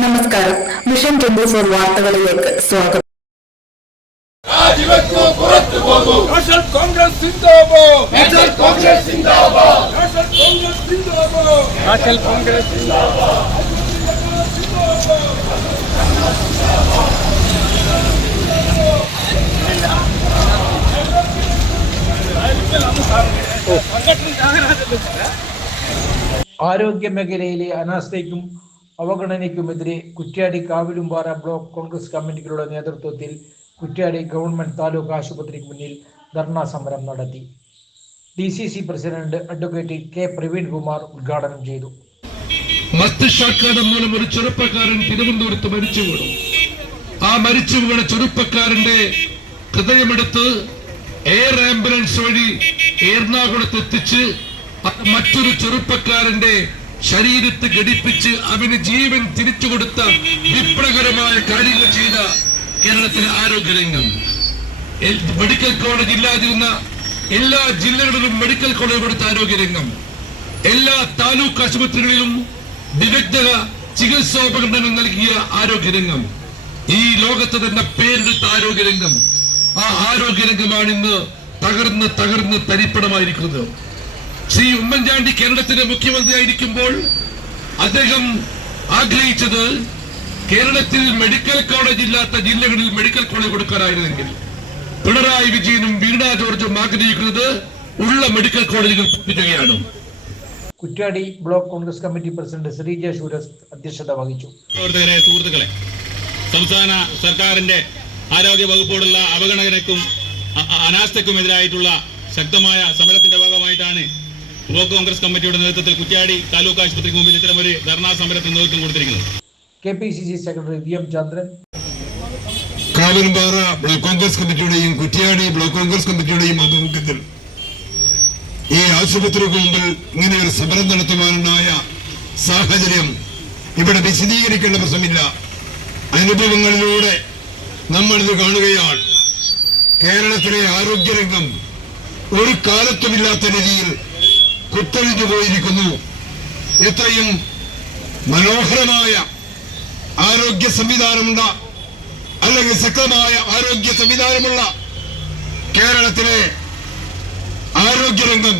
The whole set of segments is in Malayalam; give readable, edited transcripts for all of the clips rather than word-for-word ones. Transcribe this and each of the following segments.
നമസ്കാരം. മിഷൻ 24 വാർത്തകളിലേക്ക് സ്വാഗതം. കോൺഗ്രസ് സിന്ദാബാദ്, കോൺഗ്രസ് സിന്ദാബാദ്, കോൺഗ്രസ് സിന്ദാബാദ്, കോൺഗ്രസ് സിന്ദാബാദ്. ആരോഗ്യ മേഖലയിലെ അനാസ്ഥയ്ക്കും അവഗണനയ്ക്കുമെതിരെ കുറ്റ്യാടി കാവിലുംപാറ ബ്ലോക്ക് കോൺഗ്രസ് കമ്മിറ്റികളുടെ നേതൃത്വത്തിൽ കുറ്റ്യാടി ഗവൺമെന്റ് താലൂക്ക് ആശുപത്രിക്ക് മുന്നിൽ ധർണാ സമരം നടത്തി. DCC president advocate K Praveen Kumar ഉദ്ഘാടനം ചെയ്തു. മസ്തിഷ്കാഘാതം മൂലം ഒരു ചെറുപ്പക്കാരൻ തിരുവനന്തപുരത്ത് മരിച്ചു വീണു. ആ മരിച്ചു വീണ ചെറുപ്പക്കാരന്റെ ഹൃദയമെടുത്ത് എയർ ആംബുലൻസ് വഴി എറണാകുളത്ത് എത്തിച്ച് മറ്റൊരു ചെറുപ്പക്കാരന്റെ ശരീരത്തെ ഘടിപ്പിച്ച് അവന് ജീവൻ തിരിച്ചു കൊടുത്ത വിപ്ലവകരമായ കാര്യങ്ങൾ ചെയ്ത കേരളത്തിലെ ആരോഗ്യരംഗം. മെഡിക്കൽ കോളേജ് ഇല്ലാതിരുന്ന എല്ലാ ജില്ലകളിലും മെഡിക്കൽ കോളേജ് കൊടുത്ത ആരോഗ്യരംഗം, എല്ലാ താലൂക്ക് ആശുപത്രികളിലും വിദഗ്ധ ചികിത്സോപകരണങ്ങൾ നൽകിയ ആരോഗ്യരംഗം, ഈ ലോകത്ത് തന്നെ പേരെടുത്ത ആരോഗ്യരംഗം, ആ ആരോഗ്യരംഗമാണ് ഇന്ന് തകർന്ന് തകർന്ന് തരിപ്പണമായിരിക്കുന്നത്. ശ്രീ ഉമ്മൻചാണ്ടി കേരളത്തിന്റെ മുഖ്യമന്ത്രിയായിരിക്കുമ്പോൾ അദ്ദേഹം ആഗ്രഹിച്ചത് കേരളത്തിൽ മെഡിക്കൽ കോളേജ് ഇല്ലാത്ത ജില്ലകളിൽ മെഡിക്കൽ കോളേജ് കൊടുക്കാനായിരുന്നെങ്കിൽ പിണറായി വിജയനും വീണ ജോർജും ആഗ്രഹിക്കുന്നത് ഉള്ള മെഡിക്കൽ കോളേജുകൾ പൂർത്തിക്കുകയാണ്. Kuttiadi block Congress committee president Sreeja Sooras അധ്യക്ഷത വഹിച്ചു. സുഹൃത്തുക്കളെ, സംസ്ഥാന സർക്കാരിന്റെ ആരോഗ്യ വകുപ്പോടുള്ള അവഗണനയ്ക്കും അനാസ്ഥയ്ക്കുമെതിരായിട്ടുള്ള ശക്തമായ സമരത്തിന്റെ ഭാഗമായിട്ടാണ് ബ്ലോക്ക് കോൺഗ്രസ് കമ്മിറ്റിയുടെ നേതൃത്വത്തിൽ കുറ്റ്യാടി താലൂക്ക് ആശുപത്രിക്ക് മുമ്പിൽ ഇത്തരമൊരു ധർണാ സമരത്തിന് നേതൃത്വം കൊടുത്തിരിക്കുന്നത്. KPCC സെക്രട്ടറി VM ചന്ദ്രൻ, കാവിലുംപാറ ബ്ലോക്ക് കോൺഗ്രസ് കമ്മിറ്റിയുടെയും കുറ്റ്യാടി ബ്ലോക്ക് കോൺഗ്രസ് കമ്മിറ്റിയുടെയും ആഭിമുഖ്യത്തിൽ ഈ ആശുപത്രിക്ക് മുമ്പിൽ ഇങ്ങനെ ഒരു സമരം നടത്തുവാനുണ്ടായ സാഹചര്യം ഇവിടെ വിശദീകരിക്കേണ്ട പ്രശ്നമില്ല. അനുഭവങ്ങളിലൂടെ നമ്മളിത് കാണുകയാണ്. കേരളത്തിലെ ആരോഗ്യരംഗം ഒരു കാലത്തുമില്ലാത്ത രീതിയിൽ കുത്തഴിഞ്ഞു പോയിരിക്കുന്നു. എത്രയും മനോഹരമായ ആരോഗ്യ സംവിധാനമുള്ള, അല്ലെങ്കിൽ ശക്തമായ ആരോഗ്യ സംവിധാനമുള്ള കേരളത്തിലെ ആരോഗ്യരംഗം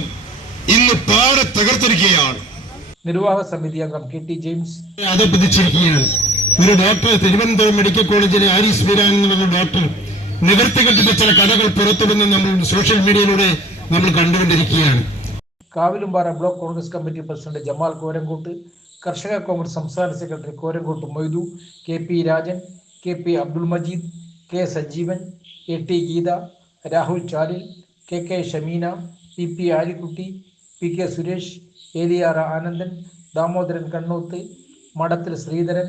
ഇന്ന് പാടെ തകർത്തിരിക്കുകയാണ്. നിർവാഹക സമിതി അംഗം KT ജെയിംസ് അധപ്പതിച്ചിരിക്കുകയാണ്. ഒരു ഡോക്ടർ തിരുവനന്തപുരം മെഡിക്കൽ കോളേജിലെ ആരിസ് ബീരാൻ എന്നുള്ള ഡോക്ടർ നിവർത്തികെട്ടിന്റെ ചില കഥകൾ പുറത്തുവിടുന്ന നമ്മൾ സോഷ്യൽ മീഡിയയിലൂടെ നമ്മൾ കണ്ടുകൊണ്ടിരിക്കുകയാണ്. Kavilumpara block Congress committee president Jamal Korankot, കർഷക കോൺഗ്രസ് സംസ്ഥാന secretary Korankot Moidu, KP Rajan, KP Abdul Majeed, K Sajeevan, AT Geetha, Rahul Chalil, KK Shameena, PP Alikutty, PK Suresh, Eliyara Anandan, Damodaran Kannoth, Madathil Sreedharan,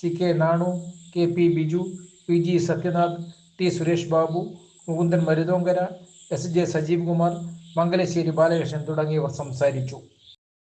CK Nanu, KP Biju, PG Sathyanath, T Suresh Babu, Mukundan Maruthonkara, SJ Sajeev Kumar, Mangalassery Balakrishnan തുടങ്ങിയവർ സംസാരിച്ചു.